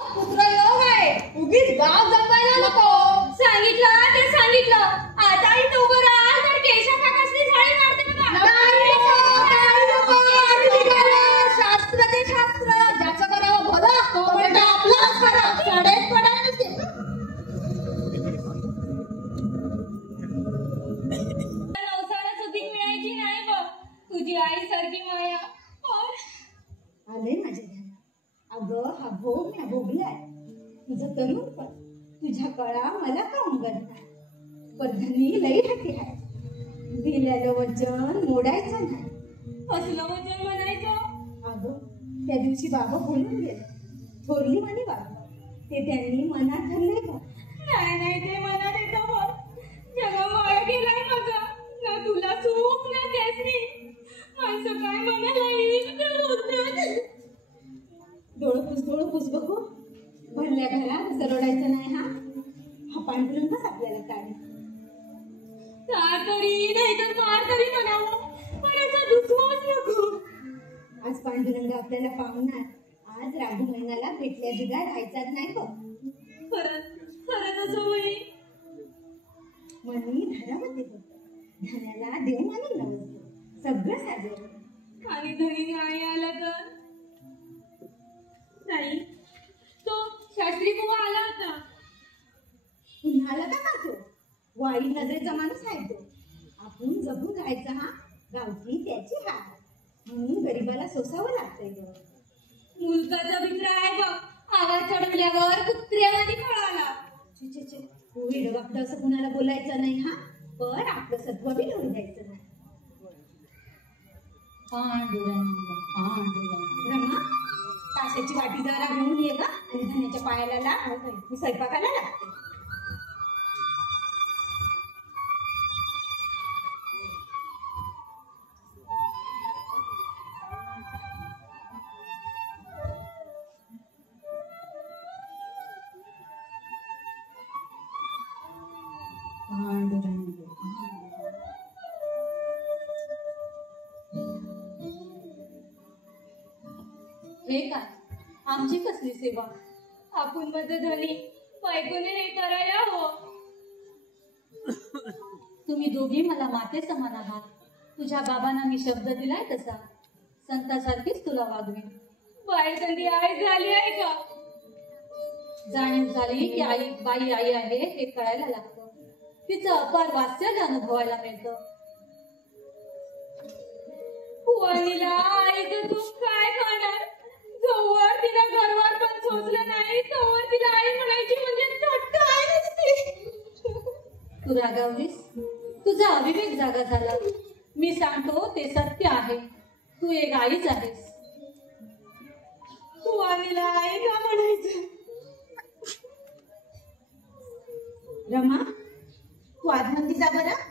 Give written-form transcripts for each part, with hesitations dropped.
पुत्र योग आहे, उगीच गाव जपायला नको. सांगितलं ते सांगितलं. आता इथं उभं राहा तर केशा काकासनी झाडे मारते बघा. शास्त्र ते शास्त्र, ज्याचं करावं भलं तो म्हणजे आपलंच खरं. शाळेत पडायला नसते. नवसाला सुधीक मिळायची नाही बघ. तुझी आई सारखी माया. आले माझ्या ध्यानात. अगं हा भोग मी भोगलाय. तुझं तरुण पण तुझ्या कळा मला का उमगत वर्धनी लई हाती आहे. दिलेलं वचन मोडायचं नाही. असलं वचन म्हणायचं. अगं त्या दिवशी बाबा बोलून गेले. थोरली म्हणे बाबा ते त्यांनी मनात धरले का? नाही ते मनात येतं बघ. जगा माळ गेलाय बघा. ना तुला सुख ना त्यासनी. माणसं काय म्हणायला येईल तर होतं. डोळं पुस बघू. भरल्या घरात सरडायचं नाही. हा पांडुरंगच आपल्याला काय तार तरी नाही तर पार तरी म्हणावं. पण असं दुसवाच नको. आज पांडुरंग आपल्याला पावणार. आज राघू महिन्याला भेटल्या बिगा राहायचाच नाही बघ. खरंच असं होईल. मनी धरावते होत. धन्याला देव मानून नव्हतं. सगळं साजर. आणि धनी नाही आला तर नाही. तो शास्त्री बुवा आला होता. पुन्हा आला का तो? वाईट नजरेचा माणूस आहे तो. आपण जगून राहायचा. गावठी त्याची हार म्हणून गरीबाला सोसावं लागतंय. मुलगाचा मित्र आहे बघ. आवाज चढवल्यावर कुत्र्यावानी पळाला. वेड वाकडं असं कुणाला बोलायचं नाही. पण आपलं सत्व बी लावून द्यायचं नाही. रमा काशाची वाटी जरा घेऊन ये ग आणि धन्याच्या पायाला लाग. मी स्वयंपाकाला लागते. हे काय आमची कसली सेवा. आपण मध्ये धनी बायकोने हे करायला हो. तुम्ही दोघी मला माते समान आहात. तुझ्या बाबांना मी शब्द दिलाय तसा संतासारखीच तुला वागवीन. बाई आई झाली आहे का? जाणीव झाली की आई बाई आई आहे हे कळायला लागतं. तिचं अपार वात्सल्य अनुभवायला मिळतं. पुवानीला आईचं दुःख काय खाणार. जोवर तिला घरवर पण सोचलं नाही तोवर तिला आई म्हणायची म्हणजे थट्ट आहे नसती. तू रागावलीस. तुझा अविवेक जागा झाला. मी सांगतो ते सत्य आहे. तू एक आईच आहेस. पुवानीला आई का म्हणायचं? रमा तू आतमध्ये जा बरं.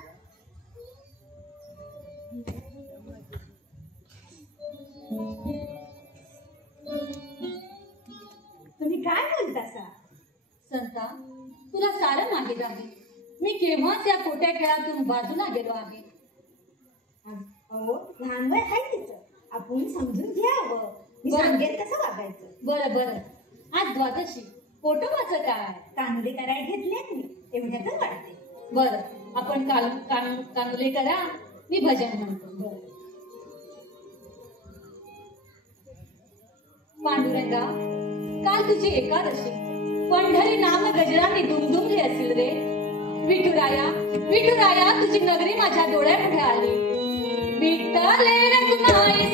तुम्ही काय बोलतासा? संता तुला सारं माहीत आहे. मी केव्हाच या खोट्या खेळातून बाजूला गेलो आहे. अहो लहान वय आहे तिचं. आपण समजून घ्यावं. मी सांगेल कसं वागायचं. बरं आज द्वादशी पोटोबाचं काय? कानुले करायला घेतले मी एवढ्यातच वाटते. बरं आपण कानुले करा. मी भजन म्हणतो. पांडुरंगा काल तुझी एकादशी. पंढरी नाम गजराने दुमदुमली असेल रे. विठुराया तुझी नगरी माझ्या डोळ्यापुढे आली. विठ्ठले रखुमाई